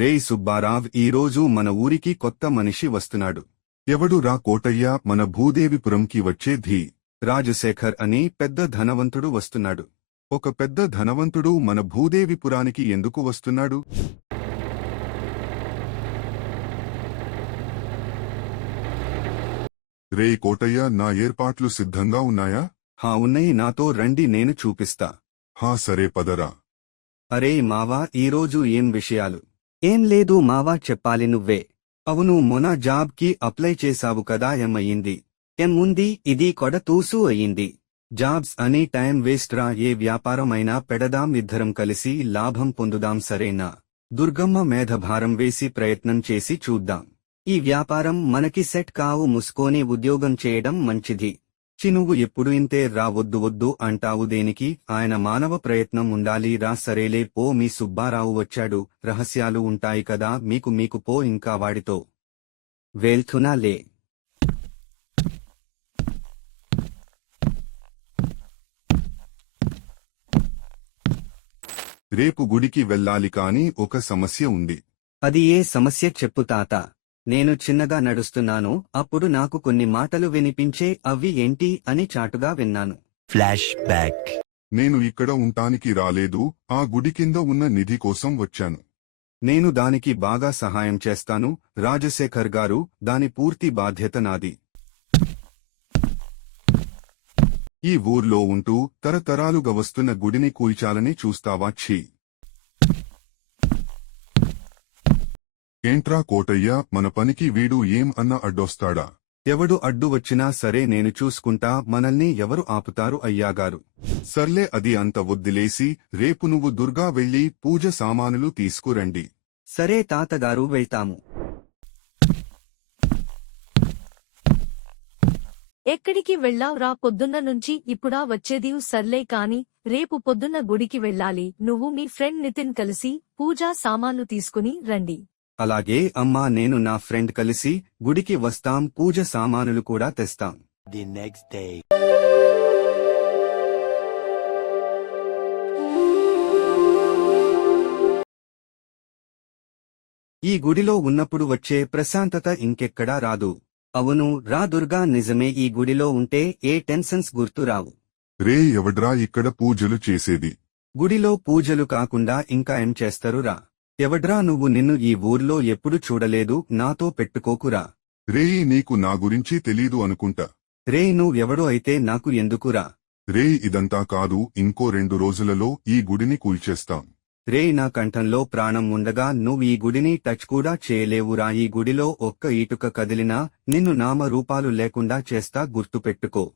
రేయ్ సుబ్బారావ్, ఈరోజు మన ఊరికి కొత్త మనిషి వస్తున్నాడు. ఎవడు రా కోటయ్య, మన భూదేవిపురంకి వచ్చే ధీ రాజశేఖర్ అని పెద్ద ధనవంతుడు వస్తున్నాడు. ఒక పెద్ద ధనవంతుడు మన భూదేవిపురానికి ఎందుకు వస్తున్నాడు? రేయ్ కోటయ్య, నా ఏర్పాట్లు సిద్ధంగా ఉన్నాయా? హా ఉన్నాయి, నాతో రండి, నేను చూపిస్తా. హా సరే పదరా. అరే మావా, ఈరోజు ఏం విషయాలు? ఏం లేదు మావా, చెప్పాలి నువ్వే. అవును, మొన్న జాబ్ కి అప్లై చేశావు కదా, ఏమయ్యింది? ఏముంది, ఇది కొడతూసు అయ్యింది. జాబ్స్ అని టైం వేస్ట్ రా, ఏ వ్యాపారమైనా పెడదాం, ఇద్దరం కలిసి లాభం పొందుదాం, సరేనా? దుర్గమ్మ మీద భారం వేసి ప్రయత్నం చేసి చూద్దాం. ఈ వ్యాపారం మనకి సెట్ కావు, ముసుకొని ఉద్యోగం చేయడం మంచిది. నువ్వు ఎప్పుడు ఇంతే రా, వద్దు వద్దు అంటావు దేనికి? ఆయన మానవ ప్రయత్నం ఉండాలి రా. సరేలే పో, మీ సుబ్బారావు వచ్చాడు, రహస్యాలు ఉంటాయి కదా మీకు పో, ఇంకా వాడితో వెళ్తున్నా లే. రేపు గుడికి వెళ్ళాలి, కాని ఒక సమస్య ఉంది. అది ఏ సమస్య చెప్పు తాత. నేను చిన్నగా నడుస్తున్నాను, అప్పుడు నాకు కొన్ని మాటలు వినిపించే, అవి ఏంటి అని చాటుగా విన్నాను. Flash back. నేను ఇక్కడ ఉంటానికి రాలేదు, ఆ గుడి కింద ఉన్న నిధి కోసం వచ్చాను. నేను దానికి బాగా సహాయం చేస్తాను రాజశేఖర్ గారు, దాని పూర్తి బాధ్యత నాది. ఈ ఊర్లో ఉంటూ తరతరాలుగా వస్తున్న గుడిని కూల్చాలని చూస్తావా? ఛీ! ఏంట్రా కోటయ్య, మన పనికి వీడు ఏం అన్న అడ్డొస్తాడా? ఎవడు అడ్డు వచ్చినా సరే నేను చూసుకుంటా, మనల్ని ఎవరు ఆపుతారు అయ్యాగారు? సర్లే, అది అంత వద్దిలేసి రేపు నువ్వు దుర్గా వెళ్లి పూజ సామానులు తీసుకురండి. సరే తాతగారు, వెళ్తాము. ఎక్కడికి వెళ్ళావురా పొద్దున్న నుంచి? ఇప్పుడా వచ్చేది? సర్లే కాని రేపు పొద్దున్న గుడికి వెళ్ళాలి. నువ్వు మీ ఫ్రెండ్ నితిన్ కలిసి పూజా సామాన్లు తీసుకుని రండి. అలాగే అమ్మా, నేను నా ఫ్రెండ్ కలిసి గుడికి వస్తాం, పూజ సామానులు కూడా తెస్తాం. The next day. ఈ గుడిలో ఉన్నప్పుడు వచ్చే ప్రశాంతత ఇంకెక్కడా రాదు. అవును రా దుర్గా, నిజమే, ఈ గుడిలో ఉంటే ఏ టెన్షన్స్ గుర్తురావు. రే, ఎవడ్రా ఇక్కడ పూజలు చేసేది? గుడిలో పూజలు కాకుండా ఇంకా ఏం చేస్తారు రా? ఎవడ్రా నువ్వు? నిన్ను ఈ ఊర్లో ఎప్పుడు చూడలేదు, నాతో పెట్టుకోకురా. రేయ్, నీకు నా గురించి తెలీదు అనుకుంటా. రేయ్, నువ్వెవడో అయితే నాకు ఎందుకురా? రేయ్, ఇదంతా కాదు, ఇంకో 2 రోజులలో ఈ గుడిని కూల్చేస్తాం. రేయ్, నా కంఠంలో ప్రాణం ఉండగా నువ్వు ఈ గుడిని టచ్ కూడా చేయలేవురా. ఈ గుడిలో ఒక్క ఈటుక కదిలినా నిన్ను నామ రూపాలు లేకుండా చేస్తా, గుర్తుపెట్టుకో.